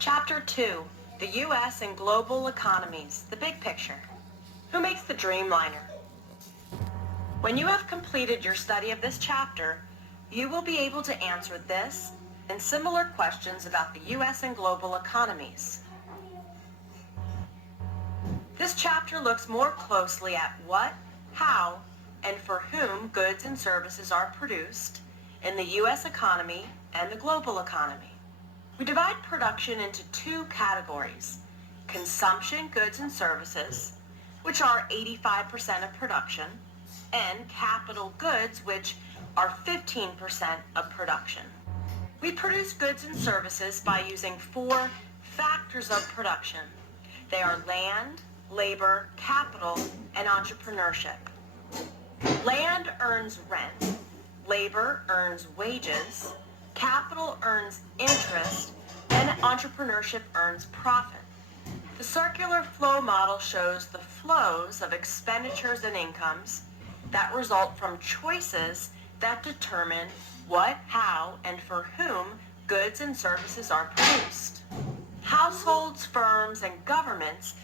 Chapter 2, the U.S. and Global Economies, the Big Picture. Who makes the Dreamliner? When you have completed your study of this chapter, you will be able to answer this and similar questions about the U.S. and global economies. This chapter looks more closely at what, how, and for whom goods and services are produced in the U.S. economy and the global economy. We divide production into two categories: consumption goods and services, which are 85% of production, and capital goods, which are 15% of production. We produce goods and services by using four factors of production. They are land, labor, capital, and entrepreneurship. Land earns rent, labor earns wages, capital earns interest, and entrepreneurship earns profit. The circular flow model shows the flows of expenditures and incomes that result from choices that determine what, how, and for whom goods and services are produced. Households, firms, and governments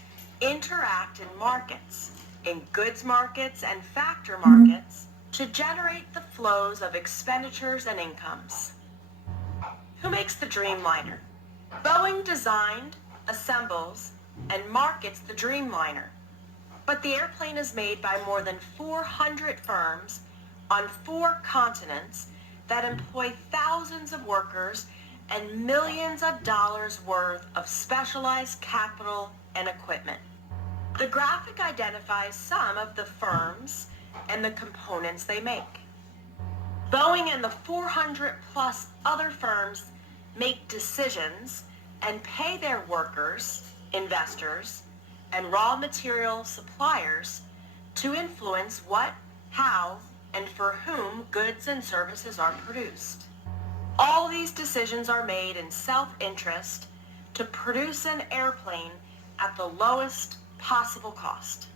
interact in markets, in goods markets and factor markets, to generate the flows of expenditures and incomes. Who makes the Dreamliner? Boeing designed, assembles, and markets the Dreamliner. But the airplane is made by more than 400 firms on 4 continents that employ thousands of workers and millions of dollars worth of specialized capital and equipment. The graphic identifies some of the firms and the components they make. Boeing and the 400 plus other firms make decisions and pay their workers, investors, and raw material suppliers to influence what, how, and for whom goods and services are produced. All these decisions are made in self-interest to produce an airplane at the lowest possible cost.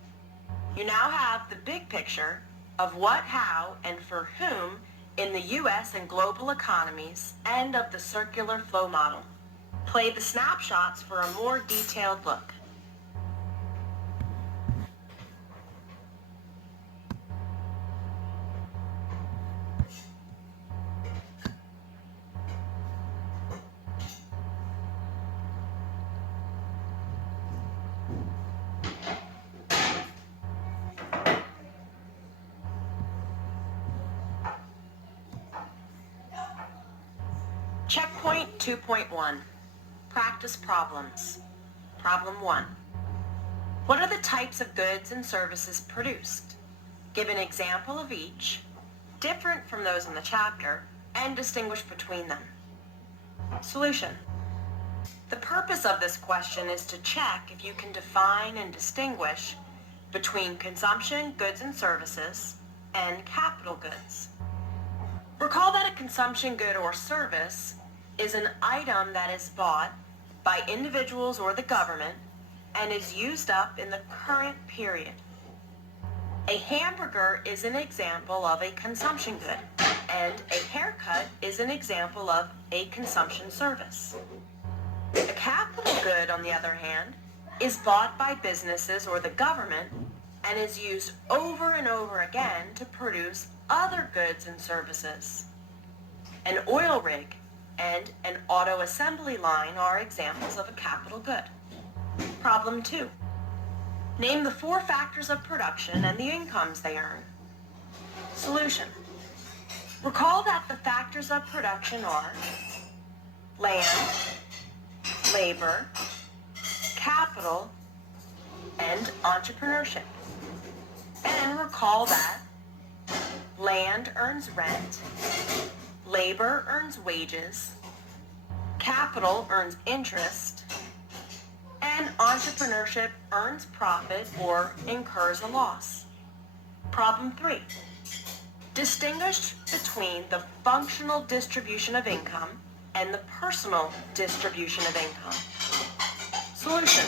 You now have the big picture of what, how, and for whom in the U.S. and global economies and of the circular flow model. Play the snapshots for a more detailed look. Checkpoint 2.1. Practice problems. Problem 1. What are the types of goods and services produced? Give an example of each, different from those in the chapter, and distinguish between them. Solution. The purpose of this question is to check if you can define and distinguish between consumption goods and services and capital goods. Recall that a consumption good or service is an item that is bought by individuals or the government and is used up in the current period. A hamburger is an example of a consumption good, and a haircut is an example of a consumption service. A capital good, on the other hand, is bought by businesses or the government and is used over and over again to produce other goods and services. An oil rig and an auto assembly line are examples of a capital good. Problem 2. Name the 4 factors of production and the incomes they earn. Solution. Recall that the factors of production are land, labor, capital, and entrepreneurship. And recall that land earns rent, labor earns wages, capital earns interest, and entrepreneurship earns profit or incurs a loss. Problem 3. Distinguish between the functional distribution of income and the personal distribution of income. Solution.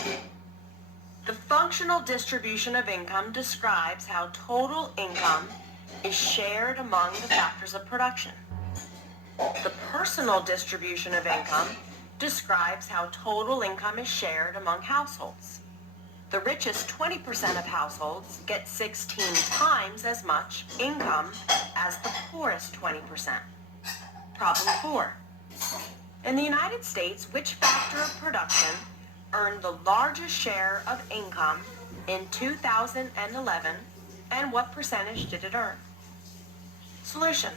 The functional distribution of income describes how total income is shared among the factors of production. The personal distribution of income describes how total income is shared among households. The richest 20% of households get 16 times as much income as the poorest 20%. Problem 4. In the United States, which factor of production earned the largest share of income in 2011, and what percentage did it earn? Solution.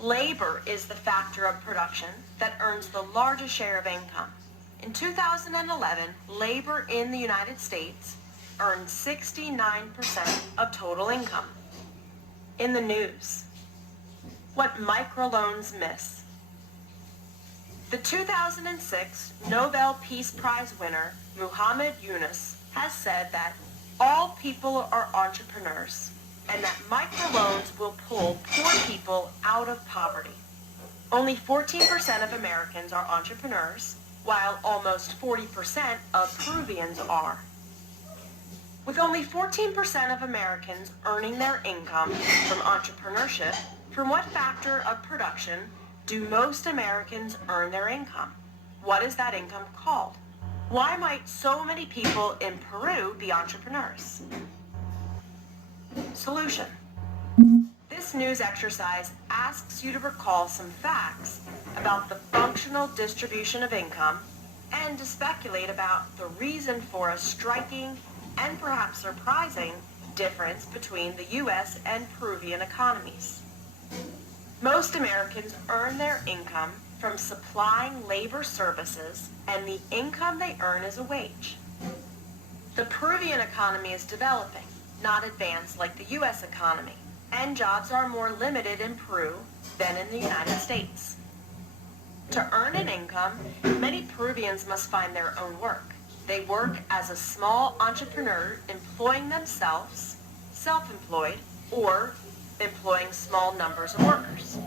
Labor is the factor of production that earns the largest share of income. In 2011, labor in the United States earned 69% of total income. In the news, what microloans miss? The 2006 Nobel Peace Prize winner Muhammad Yunus has said that all people are entrepreneurs and that microloans will pull poor people out of poverty. Only 14% of Americans are entrepreneurs, while almost 40% of Peruvians are. With only 14% of Americans earning their income from entrepreneurship, from what factor of production do most Americans earn their income? What is that income called? Why might so many people in Peru be entrepreneurs? Solution. This news exercise asks you to recall some facts about the functional distribution of income and to speculate about the reason for a striking and perhaps surprising difference between the U.S. and Peruvian economies. Most Americans earn their income from supplying labor services, and the income they earn is a wage. The Peruvian economy is developing, not advanced like the U.S. economy, and jobs are more limited in Peru than in the United States. To earn an income, many Peruvians must find their own work. They work as a small entrepreneur, employing themselves, self-employed, or employing small numbers of workers.